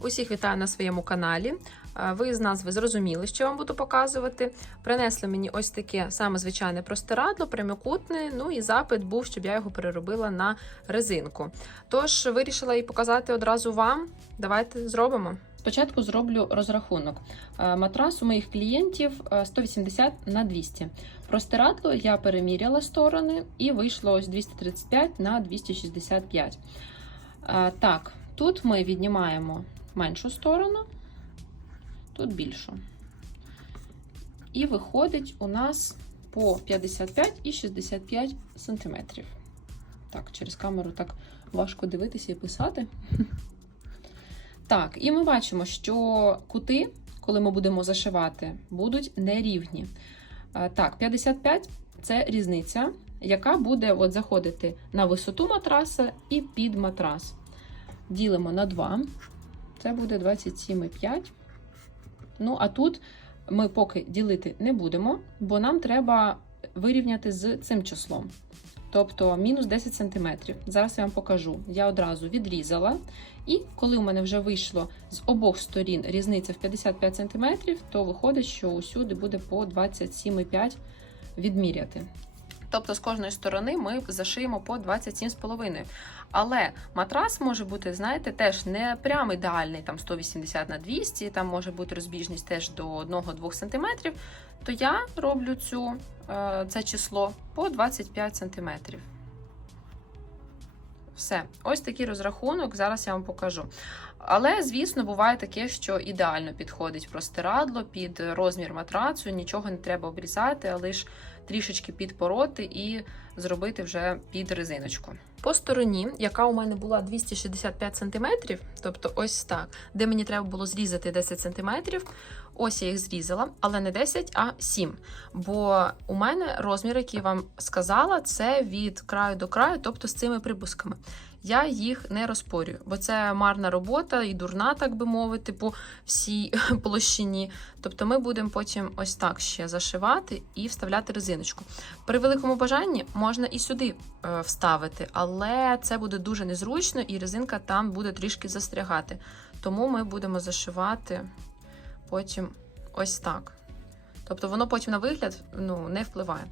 Усіх вітаю на своєму каналі. Ви з назви зрозуміли, що вам буду показувати. Принесли мені ось таке саме звичайне простирадло, прямокутне. Ну і запит був, щоб я його переробила на резинку. Тож вирішила і показати одразу вам. Давайте зробимо. Спочатку зроблю розрахунок. Матрас у моїх клієнтів е, 180 на 200. Простирадло я переміряла сторони і вийшло ось 235 на 265. Е, Так, тут ми віднімаємо меншу сторону, тут більшу. І виходить у нас по 55 і 65 сантиметрів. Так, через камеру так важко дивитися і писати. Так, і ми бачимо, що кути, коли ми будемо зашивати, будуть нерівні. Так, 55 це різниця, яка буде от заходити на висоту матраса і під матрас. Ділимо на 2. Це буде 27,5. Ну, а тут ми поки ділити не будемо, бо нам треба вирівняти з цим числом. Тобто мінус 10 см. Зараз я вам покажу. Я одразу відрізала. І коли у мене вже вийшло з обох сторін різниця в 55 см, то виходить, що усюди буде по 27,5 відміряти. Тобто з кожної сторони ми зашиємо по 27,5. Але матрас може бути, знаєте, теж не прям ідеальний, там 180 на 200, там може бути розбіжність теж до 1-2 см, то я роблю цю, е, це число по 25 см. Все, ось такий розрахунок, зараз я вам покажу. Але, звісно, буває таке, що ідеально підходить простирадло під розмір матрацу, нічого не треба обрізати, а лише трішечки підпороти і зробити вже під резиночку. По стороні, яка у мене була 265 см, тобто ось так, де мені треба було зрізати 10 см, ось я їх зрізала, але не 10, а 7. Бо у мене розмір, який я вам сказала, це від краю до краю, тобто з цими припусками. Я їх не розпорюю, бо це марна робота і дурна, так би мовити, по всій площині. Тобто ми будемо потім ось так ще зашивати і вставляти резиночку. При великому бажанні можна і сюди е, вставити, але це буде дуже незручно, і резинка там буде трішки застрягати. Тому ми будемо зашивати потім ось так. Тобто воно потім на вигляд ну, не впливає.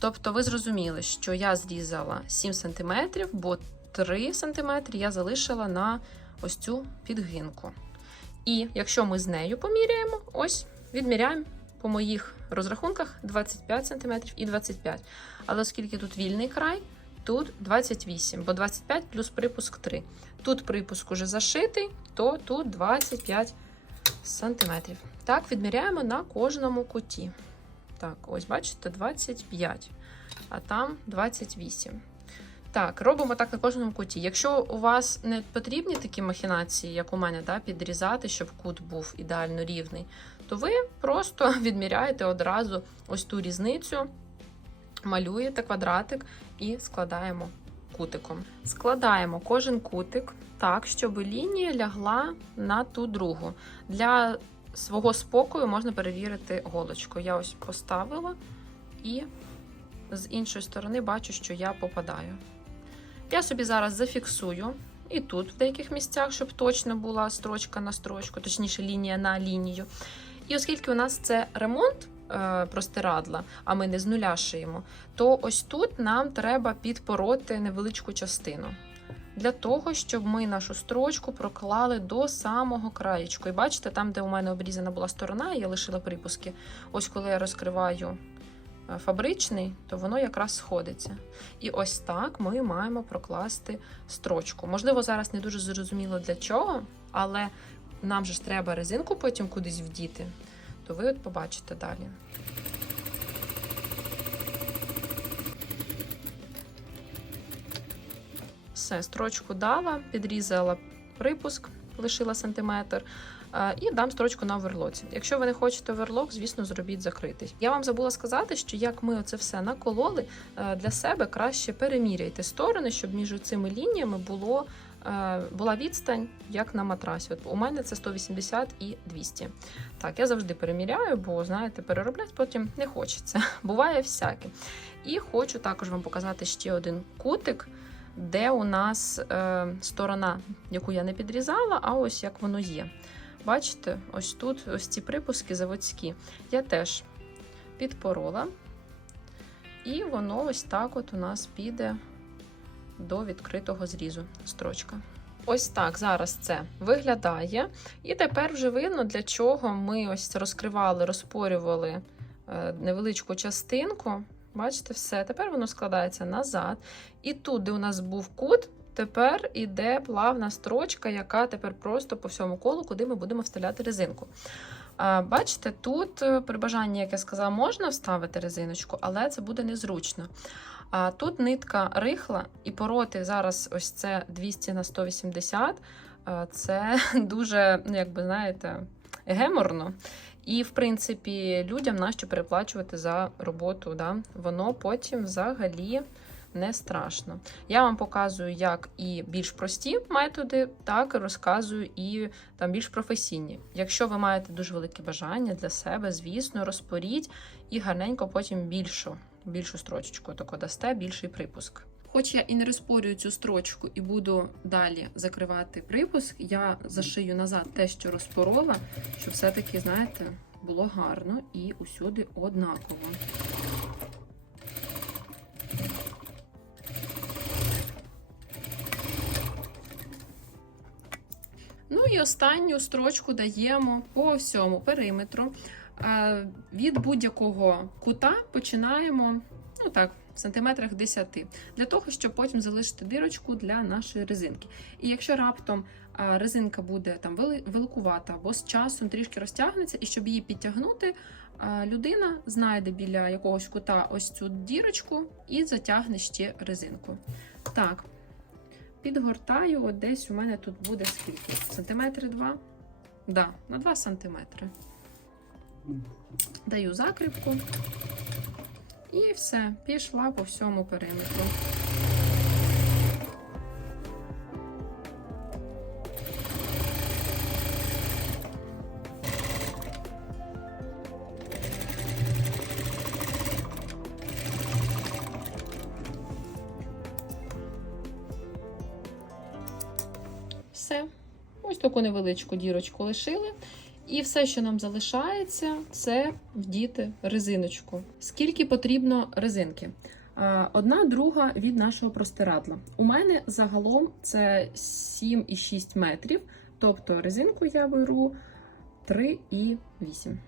Тобто, ви зрозуміли, що я зрізала 7 см, бо 3 см я залишила на ось цю підгинку. І якщо ми з нею поміряємо, ось відміряємо по моїх розрахунках 25 см і 25 Але оскільки тут вільний край, тут 28, бо 25 плюс припуск 3. Тут припуск уже зашитий, то тут 25 сантиметрів. Так, відміряємо на кожному куті. Так, ось бачите, 25, а там 28. Так, робимо так на кожному куті. Якщо у вас не потрібні такі махінації, як у мене, да, підрізати, щоб кут був ідеально рівний, то ви просто відміряєте одразу ось ту різницю, малюєте квадратик і складаємо кутиком. Складаємо кожен кутик так, щоб лінія лягла на ту другу. Для свого спокою можна перевірити голочкою. Я ось поставила і з іншої сторони бачу, що я попадаю. Я собі зараз зафіксую і тут, в деяких місцях, щоб точно була строчка на строчку, точніше, лінія на лінію. І оскільки у нас це ремонт е, простирадла, а ми не з нуля шиємо, то ось тут нам треба підпороти невеличку частину. Для того, щоб ми нашу строчку проклали до самого краєчку. І бачите, там, де у мене обрізана була сторона, я лишила припуски. Ось коли я розкриваю фабричний, то воно якраз сходиться. І ось так ми маємо прокласти строчку. Можливо, зараз не дуже зрозуміло для чого, але нам же ж треба резинку потім кудись вдіти, то ви от побачите далі. Все, строчку дала, підрізала припуск, лишила сантиметр. Е, І дам строчку на оверлоці. Якщо ви не хочете оверлок, звісно, зробіть закритий. Я вам забула сказати, що як ми оце все накололи, е, для себе краще переміряйте сторони, щоб між цими лініями було, е, була відстань, як на матрасі. От у мене це 180 і 200. Так, я завжди переміряю, бо знаєте, переробляти потім не хочеться. Буває всяке. І хочу також вам показати ще один кутик. де у нас е, сторона, яку я не підрізала, а ось як воно є. Бачите, ось тут ось ці припуски заводські. Я теж підпорола, і воно ось так от у нас піде до відкритого зрізу строчка. Ось так зараз це виглядає. І тепер вже видно, для чого ми ось розкривали, розпорювали е, невеличку частинку. Бачите, все. Тепер воно складається назад. І тут, де у нас був кут, тепер іде плавна строчка, яка тепер просто по всьому колу, куди ми будемо вставляти резинку. Бачите, тут е, при бажанні, як я сказала, можна вставити резиночку, але це буде незручно. Тут нитка рихла, і пороти зараз ось це 200 на 180. Це дуже, ну як би знаєте, геморно. І, в принципі, людям нащо переплачувати за роботу. Да? Воно потім взагалі не страшно. Я вам показую, як і більш прості методи, так і розказую і там більш професійні. Якщо ви маєте дуже велике бажання для себе, звісно, розпоріть і гарненько потім більшу, більшу строчечку тако дасте, більший припуск. Хоч я і не розпорюю цю строчку і буду далі закривати припуск, я зашию назад те, що розпорола, щоб все-таки, знаєте, було гарно і усюди однаково. І останню строчку даємо по всьому периметру. Е, Від будь-якого кута починаємо, ну так, в сантиметрах 10, для того, щоб потім залишити дирочку для нашої резинки. І якщо раптом резинка буде там великувата або з часом трішки розтягнеться, і щоб її підтягнути, людина знайде біля якогось кута ось цю дірочку і затягне ще резинку. Так, підгортаю, от десь у мене тут буде скільки? Сантиметри два? Да, на 2 сантиметри. Даю закріпку. І все, пішла по всьому периметру. Все. Ось таку невеличку дірочку лишили. І все, що нам залишається, це вдіти резиночку. Скільки потрібно резинки? Одна друга від нашого простирадла. У мене загалом це 7,6 метрів, тобто резинку я беру 3,8.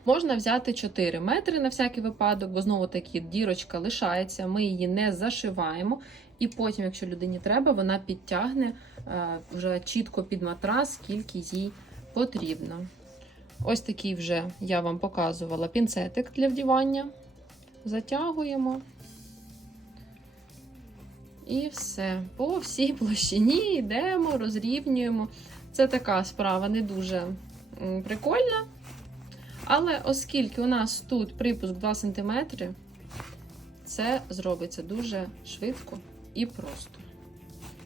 Можна взяти 4 метри на всякий випадок, бо знову таки дірочка лишається, ми її не зашиваємо. І потім, якщо людині треба, вона підтягне е, вже чітко під матрас, скільки їй потрібно. Ось такий вже я вам показувала пінцетик для вдівання. Затягуємо. І все. По всій площині йдемо, розрівнюємо. Це така справа не дуже прикольна. Але оскільки у нас тут припуск 2 см, це зробиться дуже швидко і просто.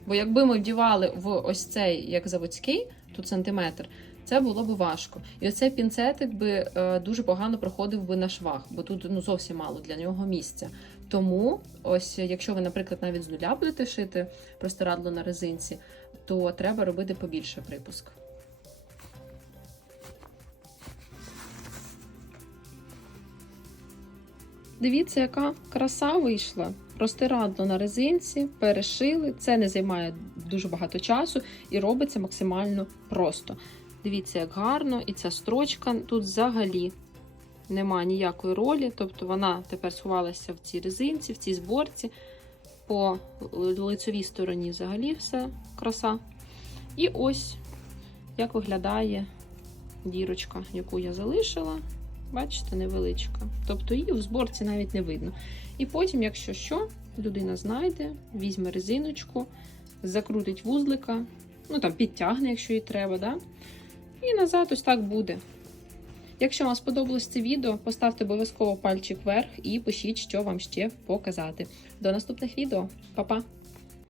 Бо якби ми вдівали в ось цей, як заводський, тут сантиметр, це було б важко. І оцей пінцетик би е, дуже погано проходив би на швах, бо тут ну, зовсім мало для нього місця. Тому, ось, якщо ви, наприклад, навіть з нуля будете шити простирадло на резинці, то треба робити побільше припуск. Дивіться, яка краса вийшла. Простирадло на резинці, перешили. Це не займає дуже багато часу і робиться максимально просто. Дивіться, як гарно, і ця строчка тут взагалі нема ніякої ролі. Тобто вона тепер сховалася в цій резинці, в цій зборці. По лицевій стороні взагалі все краса. І ось як виглядає дірочка, яку я залишила. Бачите, невеличка. Тобто її в зборці навіть не видно. І потім, якщо що, людина знайде, візьме резиночку, закрутить вузлика, ну там підтягне, якщо їй треба. Да? І назад ось так буде. Якщо вам сподобалось це відео, поставте обов'язково пальчик вверх і пишіть, що вам ще показати. До наступних відео. Па-па!